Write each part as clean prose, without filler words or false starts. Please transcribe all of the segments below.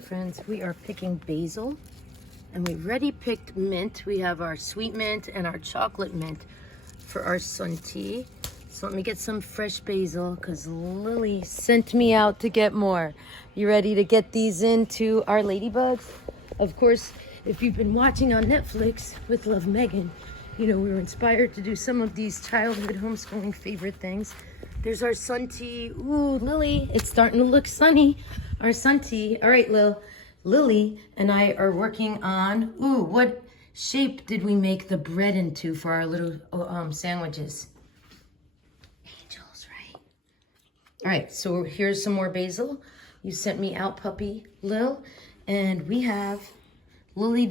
Hey friends, we are picking basil and we already picked mint. We have our sweet mint and our chocolate mint for our sun tea. So let me get some fresh basil because Lily sent me out to get more. You ready to get these into our ladybugs? Of course, if you've been watching on Netflix with Love Megan, you know we were inspired to do some of these childhood homeschooling favorite things. There's our sun tea. Ooh, Lily, it's starting to look sunny. Our sun tea. All right, Lily and I are working on, ooh, what shape did we make the bread into for our little sandwiches? Angels, right? All right, so here's some more basil. You sent me out, puppy Lil, and we have, Lily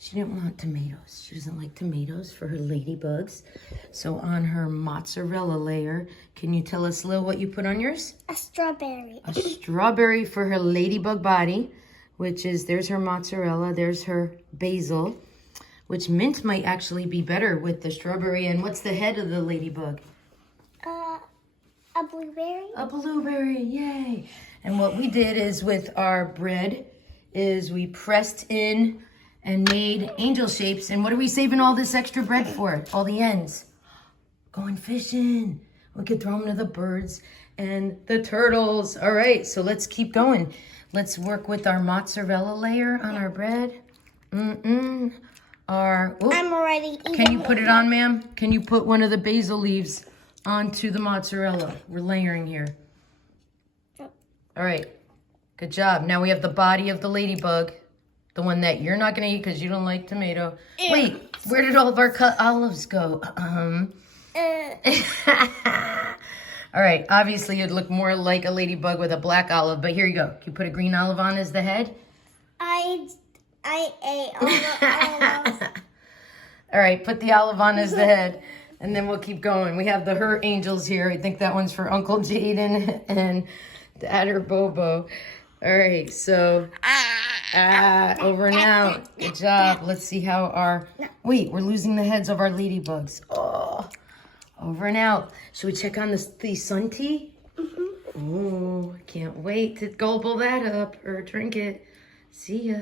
she didn't want tomatoes. She doesn't like tomatoes for her ladybugs. So on her mozzarella layer, can you tell us, Lil, what you put on yours? A strawberry. A strawberry for her ladybug body, which is, there's her mozzarella, there's her basil, which mint might actually be better with the strawberry. And what's the head of the ladybug? A blueberry. A blueberry, yay. And what we did is with our bread is we pressed in and made angel shapes. And what are we saving all this extra bread for? All the ends. Going fishing. We could throw them to the birds and the turtles. All right, so let's keep going. Let's work with our mozzarella layer on our bread. I'm already eating. Can you put it on, ma'am? Can you put one of the basil leaves onto the mozzarella? We're layering here. All right, good job. Now we have the body of the ladybug. The one that you're not going to eat because you don't like tomato. Ew. Wait, where did all of our cut olives go? All right, obviously it'd look more like a ladybug with a black olive, but here you go. Can you put a green olive on as the head? I ate all the olives. All right, put the olive on as the head, and then we'll keep going. We have the Her Angels here. I think that one's for Uncle Jaden and Dad or Bobo. All right, so... over and out. Good job. Let's see how our... Wait, we're losing the heads of our ladybugs. Oh, over and out. Should we check on the sun tea? Oh, I can't wait to gobble that up or drink it. See ya.